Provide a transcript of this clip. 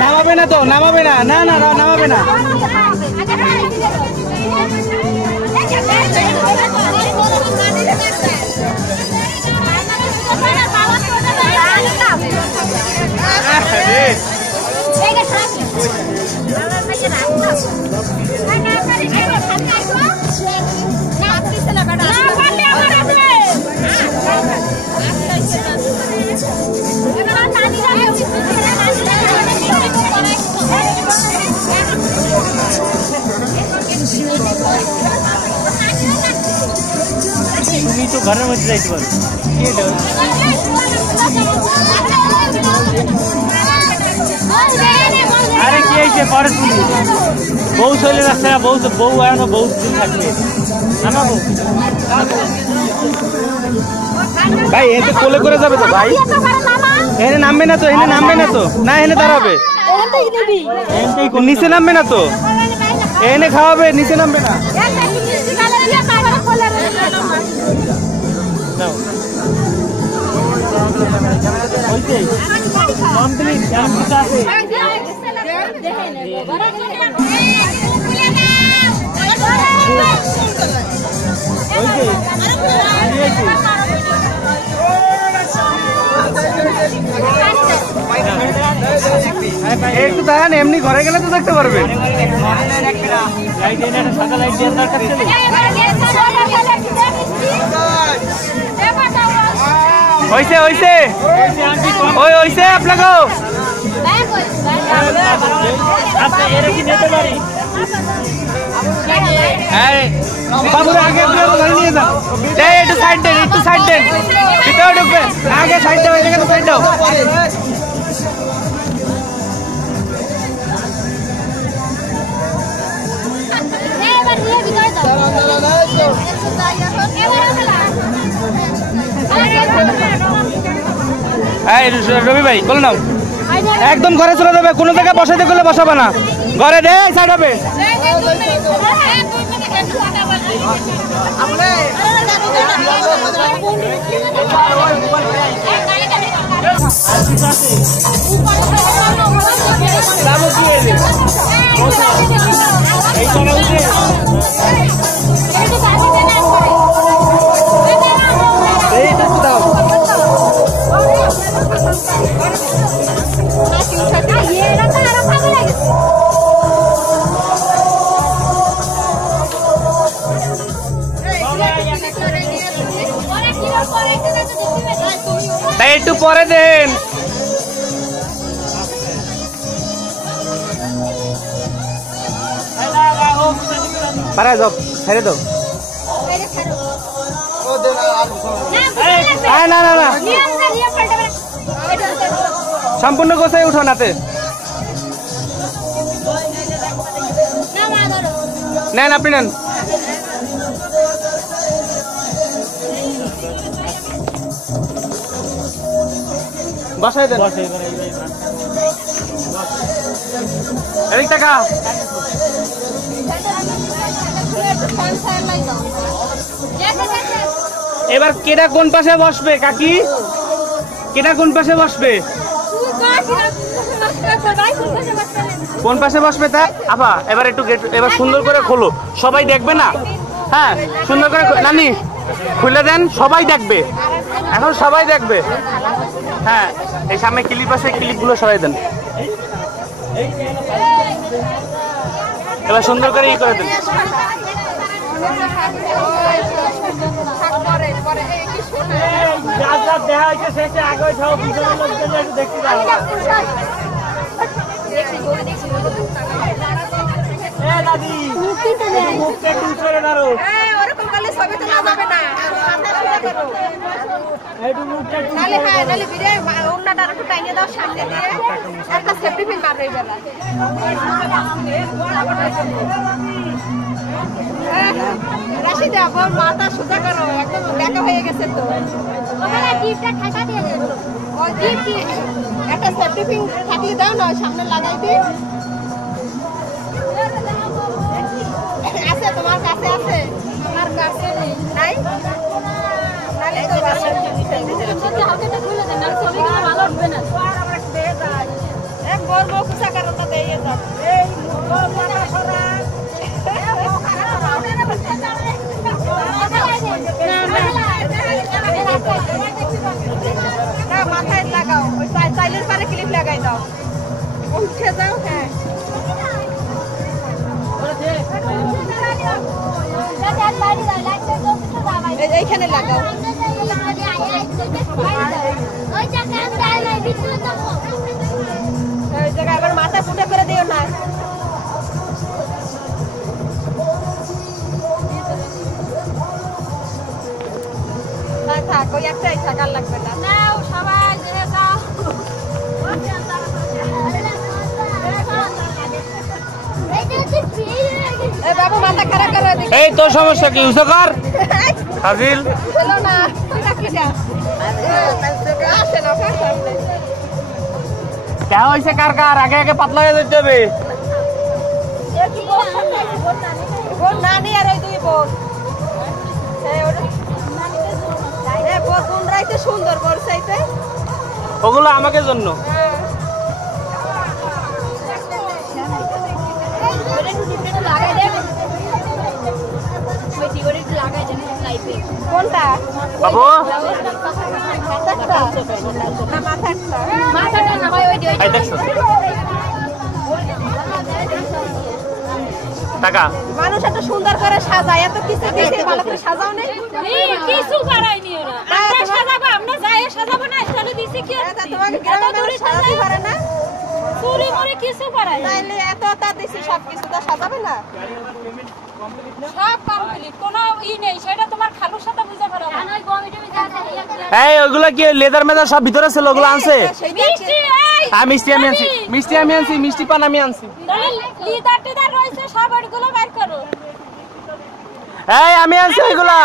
নামাবে না তো, নামাবে না, না না নামাবে না। তুমি তো ঘরের মধ্যে যাইতে পারো। আরে কি হয়েছে পরে তুমি বউ চলে যাচ্ছে না, বউ বউ এখনো বউ দিন থাকবে। নামাবো ভাই, এতে কোলে করে যাবে তো ভাই, এনে নামবে না তো, এনে নামবে না তো, না এনে দাঁড়াবে, নিচে নামবে না তো, এনে খাওয়াবে, নিচে নামবে না। একটু দাঁড়ান, এমনি ঘরে গেলে তো দেখতে পারবেন। হইছে হইছে ওই হইছে আপনাকে বাবুরা আগে নিয়ে যান, একটু সাইড দেন, একটু সাইড দেন, ভিতরে ঢুকবে আগে, সাইড দাও, এদিকে তো সাইড দাও। রবি ভাই বলে নাও, একদম ঘরে চলে যাবে, কোনো জায়গায় বসাইতে গেলে বসাবে না, ঘরে দে সাইড হবে। তাই একটু পরে দেন। পারা যাও, ছেড়ে দাও। না না না, সম্পূর্ণ গোছাই উঠো নাতে, নেন আপনি নেন। বসাই দেন, এদিক টাকা। এবার কেডা কোন পাশে বসবে কাকি, কেডা কোন পাশে বসবে, কোন পাশে বসবে তা আপা। এবার একটু গেট এবার সুন্দর করে খোলো, সবাই দেখবে না, হ্যাঁ সুন্দর করে নানি খুলে দেন, সবাই দেখবে, এখন সবাই দেখবে। হ্যাঁ এই সামনে ক্লিপ আছে, ক্লিপগুলো সরাই দেন, এবার সুন্দর করে ই করে দেন। দেখা হয়েছে শেষে আগে সব পিছনের লোকজন একটু দেখতে যাবো। দাদি মুখটা একটু উপরে ধরো, ওরকম করলে ছবি তোলা যাবে না, একটু মুখটা নালে হ্যাঁ নালে ভিড়ে ওন্নাটা একটু টাইনে দাও সামনে দিয়ে, একটা সেফটি পিন মারবে এবারে। রাশিদা বল মাথা সোজা করো, একদম ব্যাকা হয়ে গেছে তো, ওখানে টিপটা ঠাকা দিয়ে দেন, ওই টিপ একটা সেফটি পিন থাকিয়ে দাও না, সামনে লাগাই দিই। আছে তোমার কাছে আছে, আমার কাছে নেই, নাই মাথায় লাগাও, ওই চাইলের পারে ক্লিপ লাগাই দাও, উঠে যাও। হ্যাঁ এইখানে লাগাও। ওই জায়গায় আবার মাথা ফুটে করে দিও না। থাক, ওই একটাই থাক, আর লাগবে না। সবাই যাও। বাবু মাথা খারাপ করে দিই। এই তোর সমস্যা কি উসো কর হাজিল চলো না আসে না क्या হইছে কার কার আগে আগে পাতলা হয়ে যেতে হবে বোন নানি আর ওই দুই বোন বোন রাইতে সুন্দর বোন চাইতে ওগুলো আমাকে জন্য কোনটা বাবু মাথাটা না ভাই ওই এই দেখছো টাকা মানুষ এত সুন্দর করে সাজায় এত কিছু দিছে ভালো করে সাজাও নেই কিছু বাড়ায়নি ওরা আমরা সাজাবো আমরা যাই সাজাবো না তাহলে দিছি কি এটা তোমাকে গ্রামের মানুষ সাজাতে পারে না চুরি মুড়ি কিছু বাড়ায় তাইলে এত দিছি সব কিছু তো সাজাবে না সব কমপ্লিট কোনো নেই সেটা তোমার খালুর সাথে বুঝে পারো না এই ওগুলো কি লেদার মেদার সব ভিতরে ছিল ওগুলো আনছে মিষ্টি এই মিষ্টি আমি আনছি মিষ্টি পান আমি আনছি তাহলে লিদার টিদার রয়েছে সব ওইগুলো বের করো এই আমি আনছি ওইগুলা